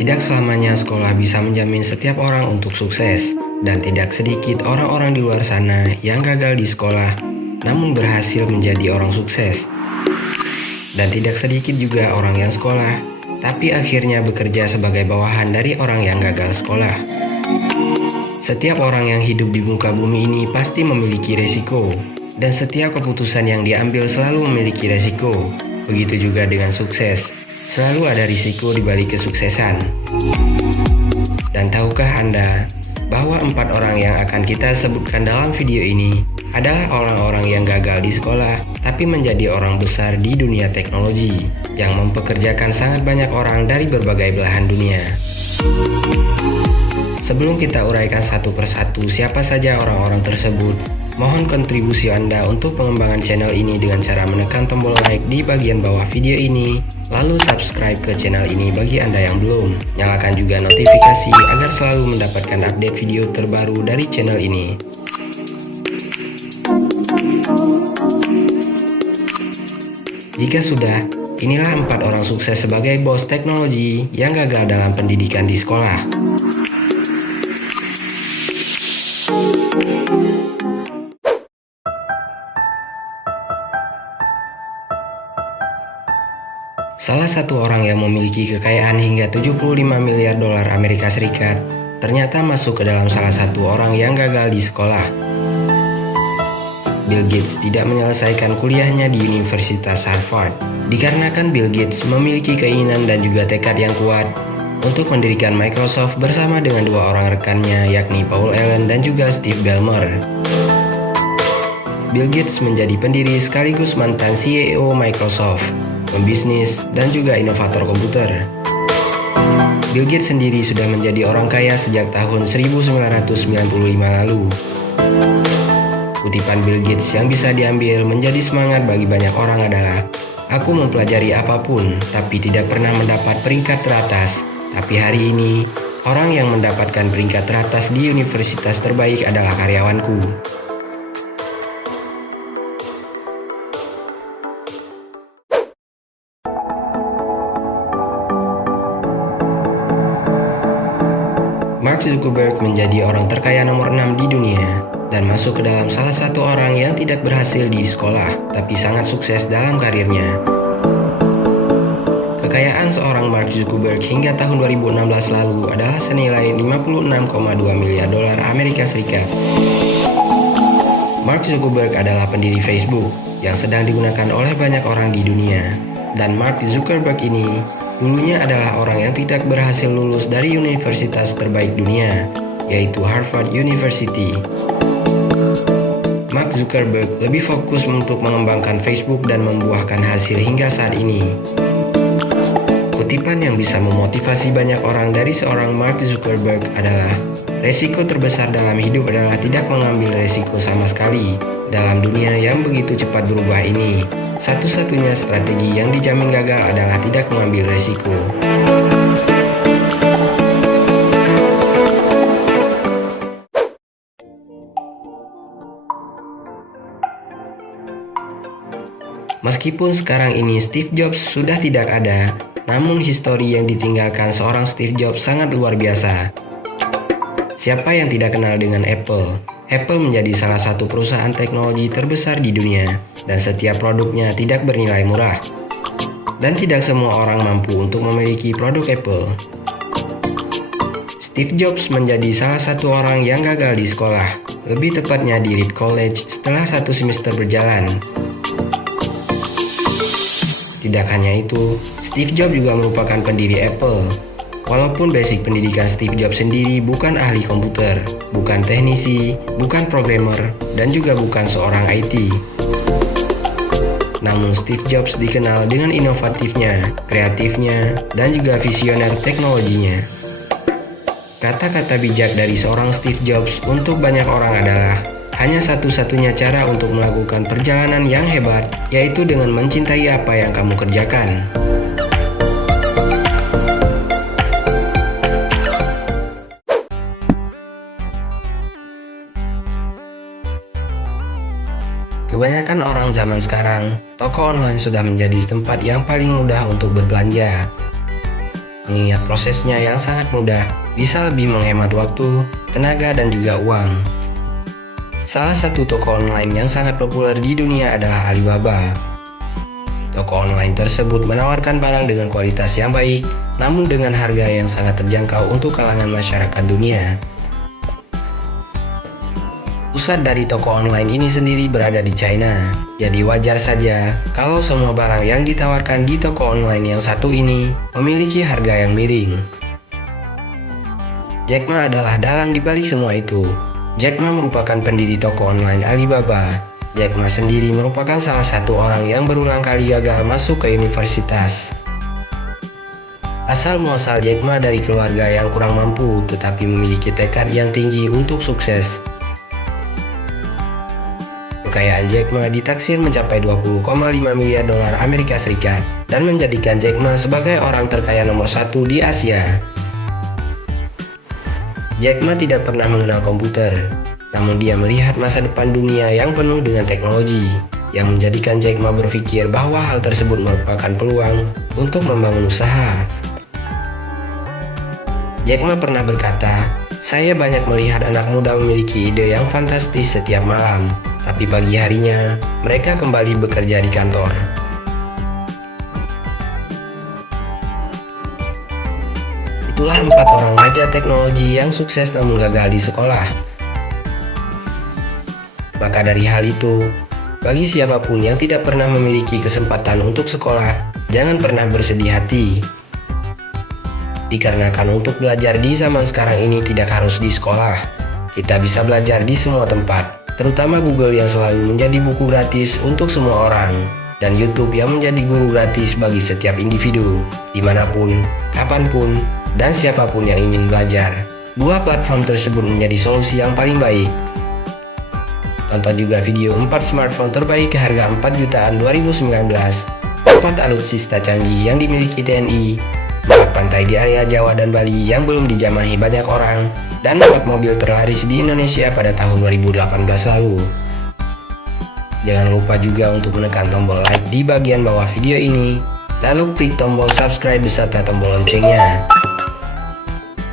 Tidak selamanya sekolah bisa menjamin setiap orang untuk sukses, dan tidak sedikit orang-orang di luar sana yang gagal di sekolah, namun berhasil menjadi orang sukses. Dan tidak sedikit juga orang yang sekolah, tapi akhirnya bekerja sebagai bawahan dari orang yang gagal sekolah. Setiap orang yang hidup di muka bumi ini pasti memiliki resiko, dan setiap keputusan yang diambil selalu memiliki resiko. Begitu juga dengan sukses, selalu ada risiko di balik kesuksesan. Dan tahukah Anda bahwa 4 orang yang akan kita sebutkan dalam video ini adalah orang-orang yang gagal di sekolah tapi menjadi orang besar di dunia teknologi yang mempekerjakan sangat banyak orang dari berbagai belahan dunia. Sebelum kita uraikan satu persatu siapa saja orang-orang tersebut, mohon kontribusi Anda untuk pengembangan channel ini dengan cara menekan tombol like di bagian bawah video ini, lalu subscribe ke channel ini bagi Anda yang belum. Nyalakan juga notifikasi agar selalu mendapatkan update video terbaru dari channel ini. Jika sudah, inilah 4 orang sukses sebagai bos teknologi yang gagal dalam pendidikan di sekolah. Salah satu orang yang memiliki kekayaan hingga 75 miliar dolar Amerika Serikat ternyata masuk ke dalam salah satu orang yang gagal di sekolah. Bill Gates tidak menyelesaikan kuliahnya di Universitas Harvard dikarenakan Bill Gates memiliki keinginan dan juga tekad yang kuat untuk mendirikan Microsoft bersama dengan 2 orang rekannya yakni Paul Allen dan juga Steve Ballmer. Bill Gates menjadi pendiri sekaligus mantan CEO Microsoft, pembisnis, dan juga inovator komputer. Bill Gates sendiri sudah menjadi orang kaya sejak tahun 1995 lalu. Kutipan Bill Gates yang bisa diambil menjadi semangat bagi banyak orang adalah, "Aku mempelajari apapun, tapi tidak pernah mendapat peringkat teratas. Tapi hari ini, orang yang mendapatkan peringkat teratas di universitas terbaik adalah karyawanku." Mark Zuckerberg menjadi orang terkaya nomor 6 di dunia dan masuk ke dalam salah satu orang yang tidak berhasil di sekolah tapi sangat sukses dalam karirnya. Kekayaan seorang Mark Zuckerberg hingga tahun 2016 lalu adalah senilai 56,2 miliar dolar Amerika Serikat. Mark Zuckerberg adalah pendiri Facebook yang sedang digunakan oleh banyak orang di dunia. Dan Mark Zuckerberg ini dulunya adalah orang yang tidak berhasil lulus dari universitas terbaik dunia, yaitu Harvard University. Mark Zuckerberg lebih fokus untuk mengembangkan Facebook dan membuahkan hasil hingga saat ini. Kutipan yang bisa memotivasi banyak orang dari seorang Mark Zuckerberg adalah, "Resiko terbesar dalam hidup adalah tidak mengambil resiko sama sekali. Dalam dunia yang begitu cepat berubah ini, satu-satunya strategi yang dijamin gagal adalah tidak mengambil resiko." Meskipun sekarang ini Steve Jobs sudah tidak ada, namun histori yang ditinggalkan seorang Steve Jobs sangat luar biasa. Siapa yang tidak kenal dengan Apple? Apple menjadi salah satu perusahaan teknologi terbesar di dunia, dan setiap produknya tidak bernilai murah. Dan tidak semua orang mampu untuk memiliki produk Apple. Steve Jobs menjadi salah satu orang yang gagal di sekolah, lebih tepatnya di Reed College setelah 1 semester berjalan. Tidak hanya itu, Steve Jobs juga merupakan pendiri Apple. Walaupun basic pendidikan Steve Jobs sendiri bukan ahli komputer, bukan teknisi, bukan programmer, dan juga bukan seorang IT. Namun Steve Jobs dikenal dengan inovatifnya, kreatifnya, dan juga visioner teknologinya. Kata-kata bijak dari seorang Steve Jobs untuk banyak orang adalah, hanya satu-satunya cara untuk melakukan perjalanan yang hebat, yaitu dengan mencintai apa yang kamu kerjakan. Kebanyakan orang zaman sekarang, toko online sudah menjadi tempat yang paling mudah untuk berbelanja. mengingat prosesnya yang sangat mudah, bisa lebih menghemat waktu, tenaga, dan juga uang. Salah satu toko online yang sangat populer di dunia adalah Alibaba. Toko online tersebut menawarkan barang dengan kualitas yang baik, namun dengan harga yang sangat terjangkau untuk kalangan masyarakat dunia. Pusat dari toko online ini sendiri berada di China, jadi wajar saja kalau semua barang yang ditawarkan di toko online yang satu ini memiliki harga yang miring. Jack Ma adalah dalang di balik semua itu. Jack Ma merupakan pendiri toko online Alibaba. Jack Ma sendiri merupakan salah satu orang yang berulang kali gagal masuk ke universitas. Asal muasal Jack Ma dari keluarga yang kurang mampu tetapi memiliki tekad yang tinggi untuk sukses. Kekayaan Jack Ma ditaksir mencapai 20,5 miliar dolar Amerika Serikat dan menjadikan Jack Ma sebagai orang terkaya nomor 1 di Asia. Jack Ma tidak pernah mengenal komputer, namun dia melihat masa depan dunia yang penuh dengan teknologi, yang menjadikan Jack Ma berpikir bahwa hal tersebut merupakan peluang untuk membangun usaha. Jack Ma pernah berkata, "Saya banyak melihat anak muda memiliki ide yang fantastis setiap malam, tapi pagi harinya mereka kembali bekerja di kantor." Itulah 4 orang raja teknologi yang sukses namun gagal di sekolah. Maka dari hal itu, bagi siapapun yang tidak pernah memiliki kesempatan untuk sekolah, jangan pernah bersedih hati. Dikarenakan untuk belajar di zaman sekarang ini tidak harus di sekolah. Kita bisa belajar di semua tempat, terutama Google yang selalu menjadi buku gratis untuk semua orang, dan YouTube yang menjadi guru gratis bagi setiap individu, dimanapun, kapanpun, dan siapapun yang ingin belajar. Dua platform tersebut menjadi solusi yang paling baik. Tonton juga video 4 smartphone terbaik ke harga 4 jutaan 2019, 4 alutsista canggih yang dimiliki TNI, 4 pantai di area Jawa dan Bali yang belum dijamahi banyak orang, dan 4 mobil terlaris di Indonesia pada tahun 2018 lalu. Jangan lupa juga untuk menekan tombol like di bagian bawah video ini, lalu klik tombol subscribe beserta tombol loncengnya.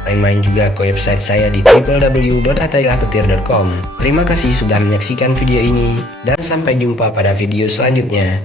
Main-main juga ke website saya di www.atailahpetir.com. Terima kasih sudah menyaksikan video ini, dan sampai jumpa pada video selanjutnya.